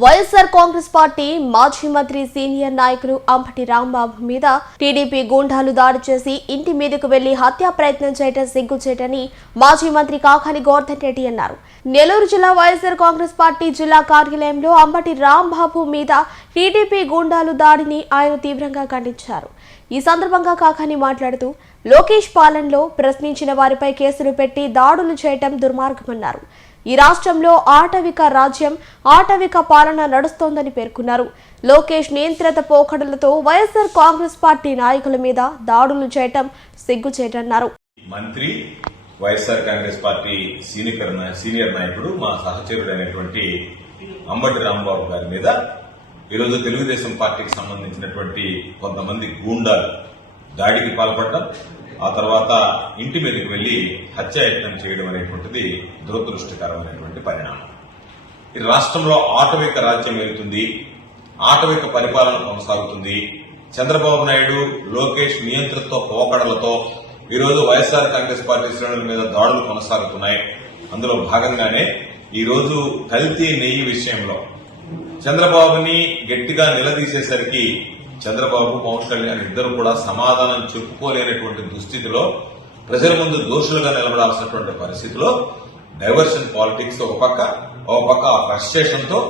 YSR Congress party మాజీ మంత్రి senior నాయకులు అంబటి రాంబాబు మీద టీడీపీ గూండాలు దాడి చేసి ఇంటి మీదకు వెళ్లి హత్యా ప్రయత్నం చేయడం సిగ్గుచేటని మాజీ మంత్రి కాకాని గోవర్ధన్ రెడ్డి అన్నారు. నెల్లూరు జిల్లా వైఎస్ఆర్ కాంగ్రెస్ పార్టీ జిల్లా కార్యాలయంలో అంబటి రాంబాబు మీద టీడీపీ గూండాలు దాడిని ఆయన తీవ్రంగా ఖండించారు. ఈ సందర్భంగా కాకాని మాట్లాడుతూ లోకేష్ పాలనలో ప్రశ్నించిన వారిపై కేసులు పెట్టి దాడులు చేయటం దుర్మార్గమన్నారు. ఈ రాష్ట్రంలో ఆటవిక పాలన నడుస్తోందని పేర్కొన్నారు. లోకేష్ నియంత్రిత పోకడలతో వైఎస్ఆర్ కాంగ్రెస్ పార్టీ నాయకుల మీద దాడులు చేయటం సిగ్గుచేటన్నారు. మంత్రి వైఎస్ఆర్ కాంగ్రెస్ పార్టీ సీనియర్ నాయకుడు మా సహచరుడైనటువంటి అంబటి రాంబాబు గారి మీద ఈరోజు తెలుగుదేశం పార్టీకి సంబంధించినటువంటి కొంతమంది గూండాలు దాడికి పాల్పడటం, ఆ తర్వాత ఇంటి మీదకి వెళ్లి హత్యాయత్నం చేయడం అనేటువంటిది దురదృష్టకరమైనటువంటి పరిణామం. ఈ రాష్ట్రంలో ఆటవిక రాజ్యం వెళ్తుంది, ఆటవిక పరిపాలన కొనసాగుతుంది. చంద్రబాబు నాయుడు, లోకేష్ నియంత్రిత పోకడలతో ఈరోజు వైఎస్ఆర్ కాంగ్రెస్ పార్టీ శ్రేణుల మీద దాడులు కొనసాగుతున్నాయి. అందులో భాగంగానే ఈరోజు కల్తీ నెయ్యి విషయంలో చంద్రబాబుని గట్టిగా నిలదీసేసరికి చంద్రబాబు, పవన్ కళ్యాణ్ ఇద్దరు కూడా సమాధానం చెప్పుకోలేనటువంటి దుస్థితిలో ప్రజల ముందు దోషులుగా నిలబడాల్సినటువంటి పరిస్థితిలో డైవర్షన్ పాలిటిక్స్ ఒక పక్క ఫ్రస్ట్రేషన్ తో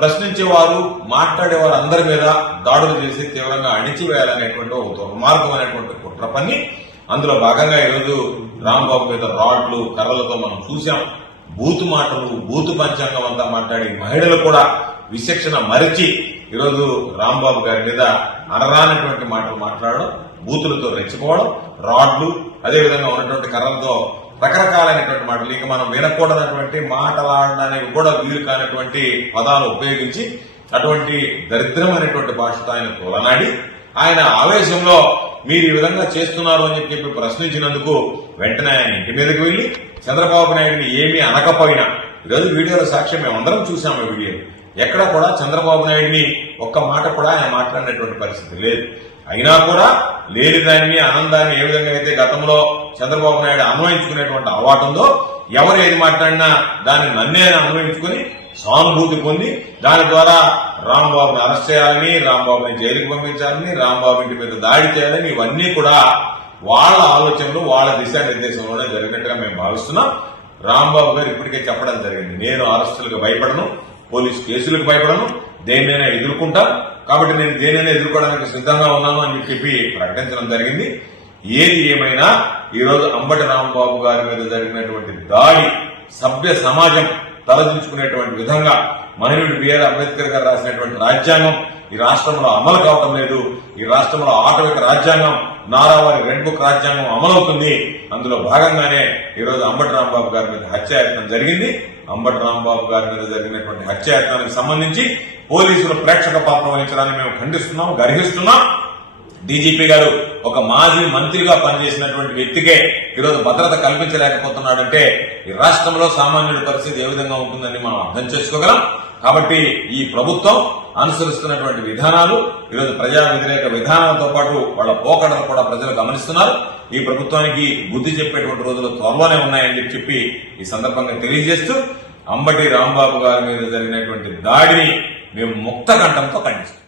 ప్రశ్నించేవారు, మాట్లాడేవారు అందరి మీద దాడులు చేసి తీవ్రంగా అణిచివేయాలనేటువంటి ఒక దుర్మార్గమైనటువంటి కుట్ర పని. అందులో భాగంగా ఈరోజు రాంబాబు మీద రాడ్లు, కర్రలతో మనం చూశాం. బూతు మాటలు, బూతు పంచాంగం అంతా మాట్లాడి మహిళలు కూడా విచక్షణ మరిచి ఈరోజు రాంబాబు గారి మీద అనరానటువంటి మాటలు మాట్లాడడం, బూతులతో రెచ్చిపోవడం, రాడ్లు, అదేవిధంగా ఉన్నటువంటి కర్రలతో రకరకాలైనటువంటి మాటలు, ఇక మనం వినకూడనటువంటి మాటలాడడానికి కూడా వీలు కానటువంటి పదాలు ఉపయోగించి అటువంటి దరిద్రమైనటువంటి భాషతో ఆయన తోలనాడి ఆయన ఆవేశంలో మీరు ఈ విధంగా చేస్తున్నారు అని చెప్పి ప్రశ్నించినందుకు వెంటనే ఆయన ఇంటి మీదకి వెళ్లి చంద్రబాబు నాయుడిని ఏమీ అనకపోయినా, ఈరోజు వీడియోలో సాక్ష్యం మేమందరం చూసాము. ఈ వీడియో ఎక్కడ కూడా చంద్రబాబు నాయుడిని ఒక్క మాట కూడా ఆయన మాట్లాడినటువంటి పరిస్థితి లేదు. అయినా కూడా లేని దాన్ని, ఆనందాన్ని ఏ విధంగా అయితే గతంలో చంద్రబాబు నాయుడు అన్వయించుకునేటువంటి అలవాటుందో, ఎవరు ఏది మాట్లాడినా దాన్ని నన్నే అన్వయించుకుని సానుభూతి పొంది దాని ద్వారా రాంబాబుని అరెస్ట్ చేయాలని, రాంబాబుని జైలుకి పంపించాలని, రాంబాబు ఇంటి మీద దాడి చేయాలని, ఇవన్నీ కూడా వాళ్ళ ఆలోచనలు, వాళ్ళ దిశానిర్దేశంలోనే జరిగినట్టుగా మేము భావిస్తున్నాం. రాంబాబు గారు ఇప్పటికే చెప్పడం జరిగింది, నేను అరెస్టులకు భయపడను, పోలీసు కేసులకు భయపడను, దేన్నైనా ఎదుర్కొంటా, కాబట్టి నేను దేన్నైనా ఎదుర్కోవడానికి సిద్ధంగా ఉన్నాను అని చెప్పి ప్రకటించడం జరిగింది. ఏది ఏమైనా ఈరోజు అంబటి రాంబాబు గారి మీద జరిగినటువంటి దాడి సభ్య సమాజం తలదించుకునేటువంటి విధంగా మహనీయుడు బిఆర్ అంబేద్కర్ గారు రాసినటువంటి రాజ్యాంగం ఈ రాష్ట్రంలో అమలు కావటం లేదు. ఈ రాష్ట్రంలో ఆటవిక రాజ్యాంగం, నారావారి రెడ్ బుక్ రాజ్యాంగం అమలవుతుంది. అందులో భాగంగానే ఈరోజు అంబటి రాంబాబు గారి మీద హత్యాయత్నం జరిగింది. అంబటి రాంబాబు గారి మీద జరిగినటువంటి హత్యాయత్నానికి సంబంధించి పోలీసులు ప్రేక్షక పాత్ర వహించడాన్ని మేము ఖండిస్తున్నాం, గర్హిస్తున్నాం. డీజీపీ గారు ఒక మాజీ మంత్రిగా పనిచేసినటువంటి వ్యక్తికే ఈరోజు భద్రత కల్పించలేకపోతున్నాడంటే ఈ రాష్ట్రంలో సామాన్యుడి పరిస్థితి ఏ విధంగా ఉంటుందని మనం అర్థం చేసుకోగలం. కాబట్టి ఈ ప్రభుత్వం అనుసరిస్తున్నటువంటి విధానాలు, ఈరోజు ప్రజా వ్యతిరేక విధానాలతో పాటు వాళ్ళ పోకడలు కూడా ప్రజలు గమనిస్తున్నారు. ఈ ప్రభుత్వానికి బుద్ధి చెప్పేటువంటి రోజులు త్వరలోనే ఉన్నాయని చెప్పి ఈ సందర్భంగా తెలియజేస్తూ అంబటి రాంబాబు గారి మీద జరిగినటువంటి దాడిని మేము ముక్త కంఠంతో ఖండిస్తాం.